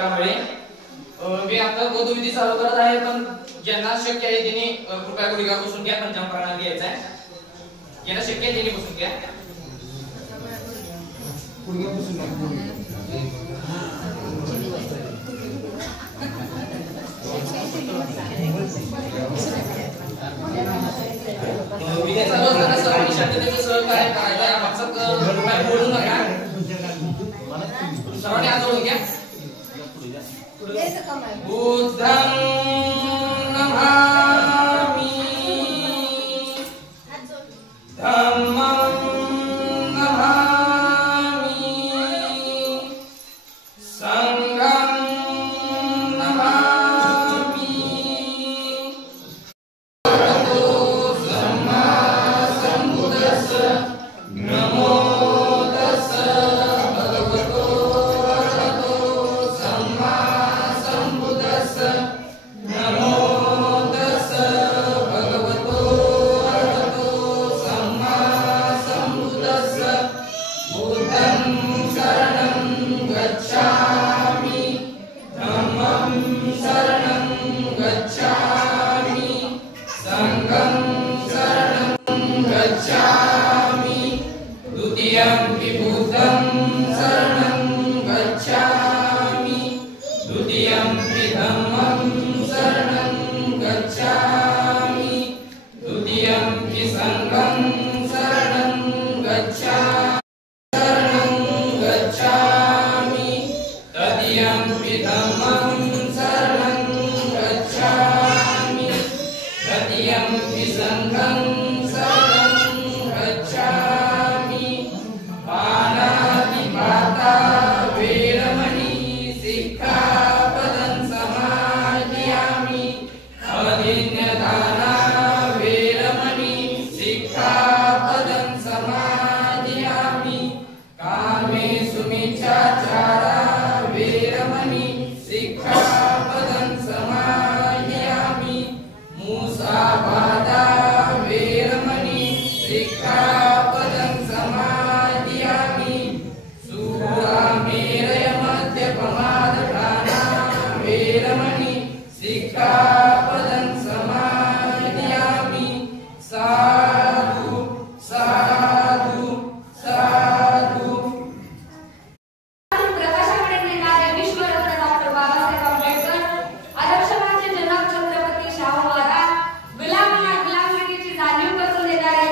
कांबळे. मी आता गोदविधी चालू करत आहे, पण ज्यांना शक्य आहे त्यांनी कृपया गुडघ्यावर बसून घ्या. पंचांग प्राणायाम घ्यायचा आहे. ज्यांना शक्य आहे त्यांनी बसून घ्या. सर्वांनी शांततेने सहकार्य करायचं. मकसद काय बोलू नका. सर्वांनी हात जोडून घ्या. बुद्धं नमामि धम्मं नमामि संघं नमामि. सम्मा सम्बुद्धस्स नमो तस्स भगवतो अरहतो सम्मा सम्बुद्धस्स नमो तस्स भगवतो अरहतो सम्मा सम्बुद्धस्स. बुद्धं शरणं गच्छामि धम्मं शरणं गच्छामि संघं शरणं गच्छामि द्वितीयंपि बुद्धं शरणं गच्छामि द्वितीयंपि धम्मं शरणं गच्छामि द्वितीयंपि संघं शरणं गच्छामि शरणं गच्छामि तृतीयंपि धम्मं शरणं गच्छामि तृतीयंपि संघं शरणं गच्छामि. पाणातिपाता वेरमणि सिक्खापदं समादयामि. अवधिन्यदाना वेरमणि सिक्खापदं समादयामि. कामेषु मिच्छाचारा वेरमणि सिक्खापदं समादयामि. मुसावादा वेरमणि सिक्खापदं समादयामि. सूरामेरय मद्यपमादपाना वेरमणि सिक्खापदं समादयामि. साधु साधु साधु. प्रकाशाकडे नेणारे विश्वरत्न डॉक्टर बाबासाहेब आंबेडकर, आरक्षणाचे जनक छत्रपती शाहू महाराज, गुलामगिरीची जाणीव करून देणारे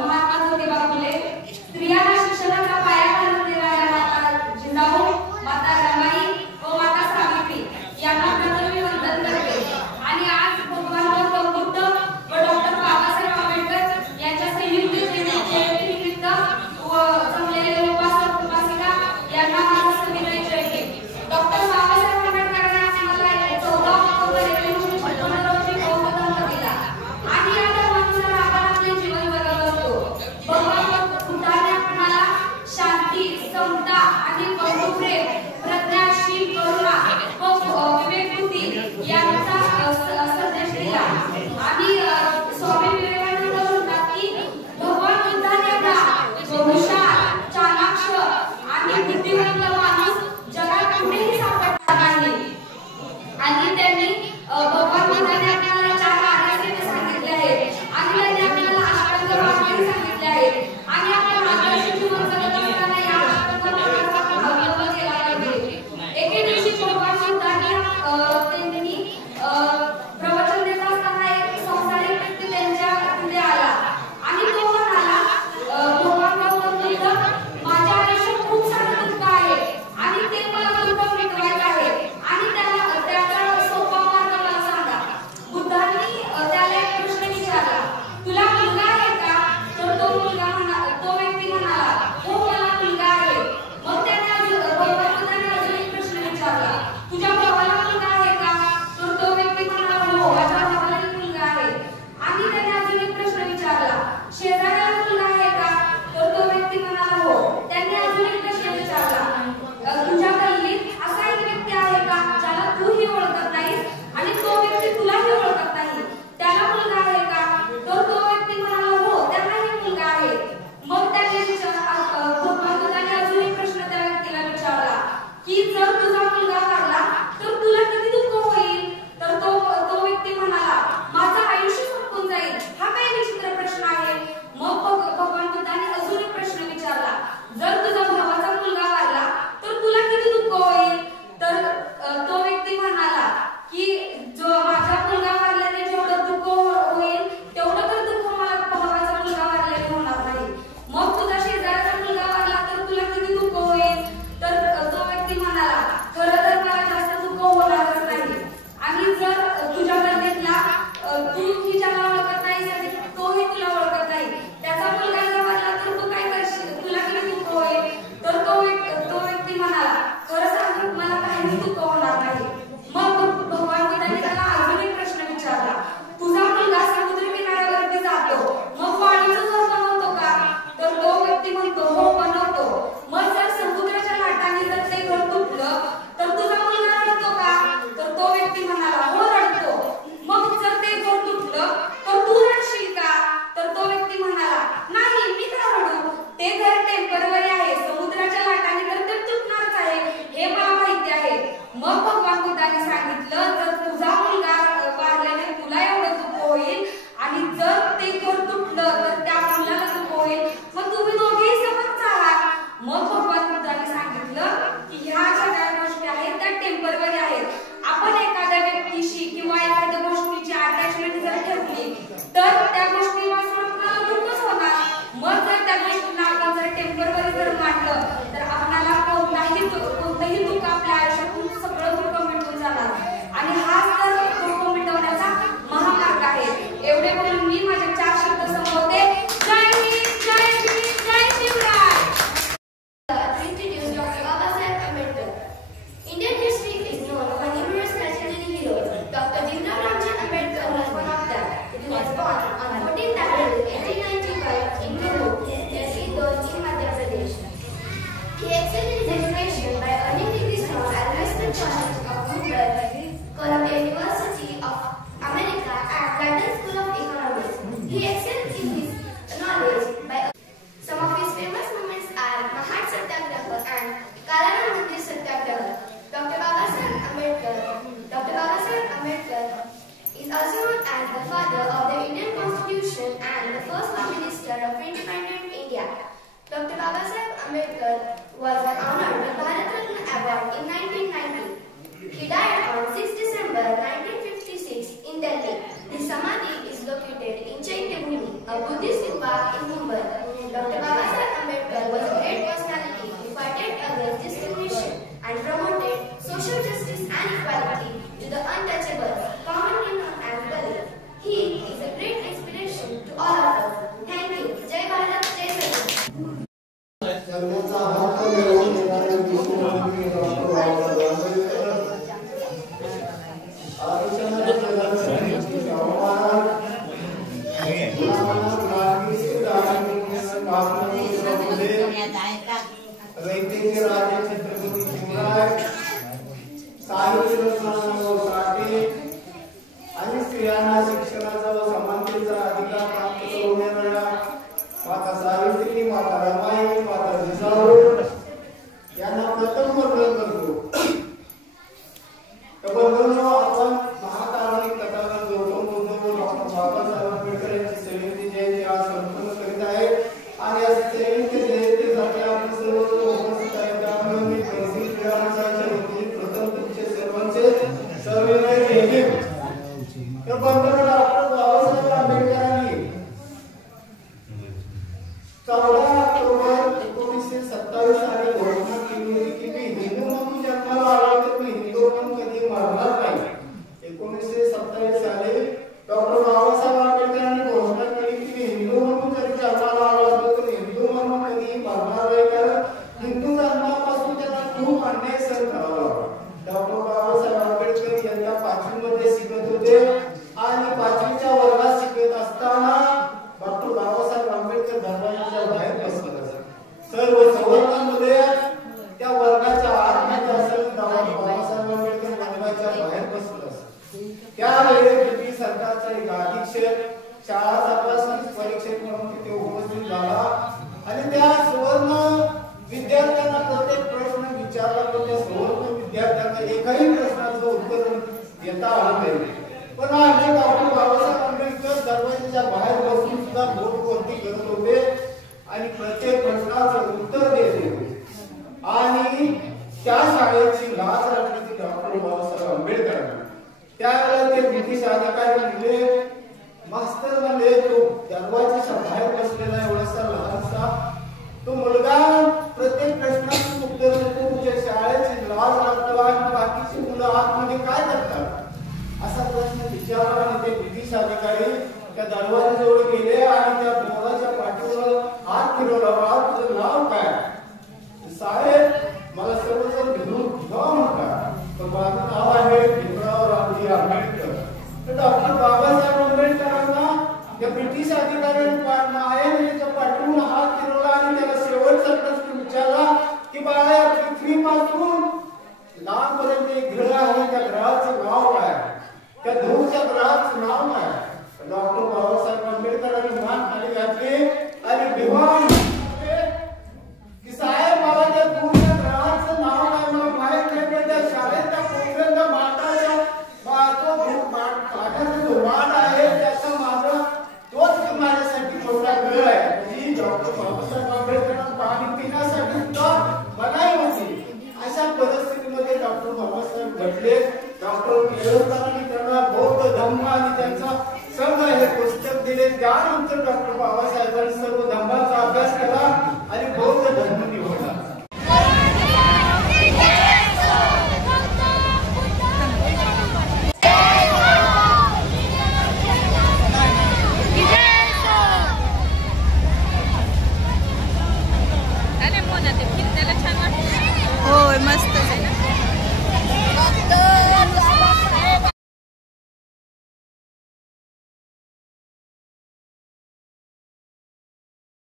महात्मा ज्योतिबा फुले, स्त्रियांना शिक्षणाचा पाया घालून देणाऱ्या माता जिजाऊ, माता रमाई व माता सावित्री यांना प्रथम मी वंदन करते. व्यक्ती म्हणाला, खरं तर मला जास्त दुःख होणारच नाही. आणि जर तुझ्या गल्लीतला तू हिच्याला ओळखत नाहीस आणि तोही तुला ओळखत नाही, त्याचा मुलगा जर म्हणला तर तू काय करशील, तुला किती दुःख होईल? तर तो व्यक्ती म्हणाला, खरं सांगू मला काहीच दुःख होणार नाही. मग भगवान बुद्धांनी त्याला अजून एक प्रश्न विचारला, तुझा मुलगा समुद्र किनाऱ्यावरती जातो, मग वाळूचं घर बनवतो का? तर तो व्यक्ती म्हणतो, हो बनवतो. मग जर समुद्राच्या लाटांनी जर ते घर तुटलं तर तुझा मुलगा रडतो का? तर तो व्यक्ती म्हणाला, हो रडतो. मग जर ते घर तुटलं तर तू रडशील का? तर तो व्यक्ती म्हणाला, नाही मी का रडू, ते घर टेम्पररी आहे, समुद्राच्या लाटांनी तर ते तुटणारच आहे, हे मला माहिती आहे. मग भगवान बुद्धांनी सांगितलं, जर तुझा मुलगा वारल्याने तुला एवढं दुःख होईल आणि जर ते घर तुटलं तर त्या मुलाला दुःख होईल, मग तुम्ही दोघेही समज आहात. मग भगवान बुद्धांनी सांगितलं की ह्या सगळ्या गोष्टी आहेत त्या टेम्पररी आहेत. आपण एखाद्या व्यक्तीशी किंवा एखाद्या गोष्टीची अटॅचमेंट जर ठेवली तर त्या गोष्टीपासून आपल्याला दुःखच होणार. मग जर त्या गोष्टीला आपण जर टेम्पररी जर मानलं तर आपल्याला कोणतंही दुःख आपल्या आयुष्यातून सगळं दुःख मिटून जाणार. आणि हाच तर दुःख मिटवण्याचा महामार्ग आहे. एवढे बोलून मी माझे 4 शब्द संपवते. जय हिंद, जय भीम, जय Shivray. Introduce Dr. Babasaheb Ambedkar. Indian history is known for numerous legendary heroes. Dr. Bhimrao Ramji Ambedkar was one of them. He was born on 14th April 1895 in Guru, near Indore in Madhya Pradesh. He excelled in his education by earning degrees from Alveston College of Mumbai, Columbia University of America, and London School of Economics. He excelled in his knowledge by some of his famous moments are Mahat Satyagraha and Kalara Mandir Satyagraha. Dr. Babasaheb Ambedkar is also known as the father of the Indian Constitution and the first Prime Minister of independent India. Dr. Babasaheb Ambedkar was honored with Bharat Ratna Award in 1990. He died on 6 December 1956 in Delhi. His samadhi is located in Chaitya-Bhumi, a Buddhist park in Mumbai. Dr. Babasaheb Ambedkar was a great personality who fought against discrimination and promoted social justice and equality to the untouchables, commonly known as Dalits. He is a great inspiration to all of us. Thank you. Jai Bharat, Jai Bharat. सर्वांचा हक्क मिळवून देणारे विश्वबंधू doctor Babasaheb Ambedkar आरक्षणाच्या जगासाठी आव्हान रयतेचे राजे छत्रपती शिवराय साहित्य रत्नाकर साठे आणि स्त्रियांना शिक्षणाचा व समानतेचा अधिकार प्राप्त करून देणाऱ्या माता सावित्री, माता रमाई, माता जिजाऊ यांना प्रथम वंदन करतो. आपण महाकारुणिक तथागत गौतम बुद्ध व डॉक्टर बाबासाहेब आंबेडकर यांची 70वी जयंती आज संपन्न करीत आहे. आणि या 70वी जयंतीसाठी आपण सर्व उपस्थित आहेत. त्यामुळे मी प्रसिद्ध क्रीडामंडळाच्या वतीने प्रथम तुमचे सर्वांचे सविनय घेते. डॉक्टर बाबासाहेब आंबेडकरांनी 14 ऑक्टोबर 1927 साली घोषणा केली होती की मी हिंदू म्हणून जन्माला आलो तर मी हिंदू म्हणून कधी मरणार नाही. 1927 साली डॉक्टर बाबासाहेब आंबेडकरांनी घोषणा केली की मी हिंदू म्हणून जरी जन्माला आलो तर हिंदू म्हणून कधी मरणार नाही, कारण हिंदू धर्मापासून त्यांना खूप अन्याय सहन करावा लागला. डॉक्टर बाबासाहेब आंबेडकर यांच्या 5वी मध्ये शिकत होते आणि 5वीच्या वर्गात शिकत असताना डॉक्टर बाबासाहेब आंबेडकर दरवाजाच्या बाहेर बसले असत. सर्व सवर्णांमध्ये त्या वर्गाच्या आतमध्ये असेल बाबासाहेब आंबेडकर वर्गाच्या बाहेर बसले असत. त्यावेळी ब्रिटिश सरकारचा एक अधीक्षक शाळा तपासणी परीक्षेत म्हणून तिथे उपस्थित झाला आणि त्या सुवर्ण विद्यार्थ्यांना प्रत्येक प्रश्न विचारला तर त्या सुवर्ण विद्यार्थ्यांना एकाही प्रश्नाचं उत्तर देता आलं नाही. पण आज डॉक्टर बाबासाहेब आंबेडकर दरवाजाच्या बाहेर बसून सुद्धा बोट वरती करत होते आणि प्रत्येक प्रश्नाचं उत्तर देत होते. आणि त्या शाळेची लाज राखली डॉक्टर बाबासाहेब आंबेडकरांनी. त्यावेळेला ते ब्रिटिश अधिकारी म्हणले, मास्तर म्हणले, तो दरवाजाच्या बाहेर बसलेला एवढासा लहानसा तो मुलगा प्रत्येक प्रश्नाचं उत्तर देतो, तुझ्या शाळेची आहे त्या ग्रहाचं नाव काय, त्या ध्रुवच्या ग्रहाचं नाव काय. डॉक्टर बाबासाहेब आंबेडकरांनी मान खाली घातली आणि दिवाण की साहेब मला त्या ध्रुवच्या ग्रहाचं नाव काय मला माहित नाही, पण त्या शाळेत त्या कोपऱ्यात माठाच्या पाठाचा जो वाट आहे त्याचा माझा तोच माझ्यासाठी छोटा ग्रह आहे. डॉक्टर बाबासाहेब आंबेडकरांना पाणी पिण्यासाठी मनाई होती. अशा परिस्थितीमध्ये डॉक्टर बाबासाहेब घडले. डॉक्टर